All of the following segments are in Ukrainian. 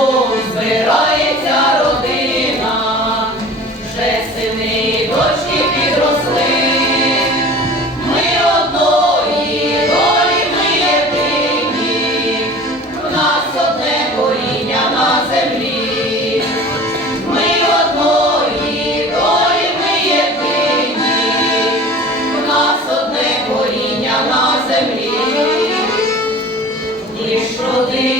знову збирається родина, вже сини дочки підросли, ми одної долі, ми єдині, в нас одне коріння на землі, ми одної долі, ми єдині, в нас одне коріння на землі. Ніж родина.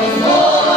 louvor.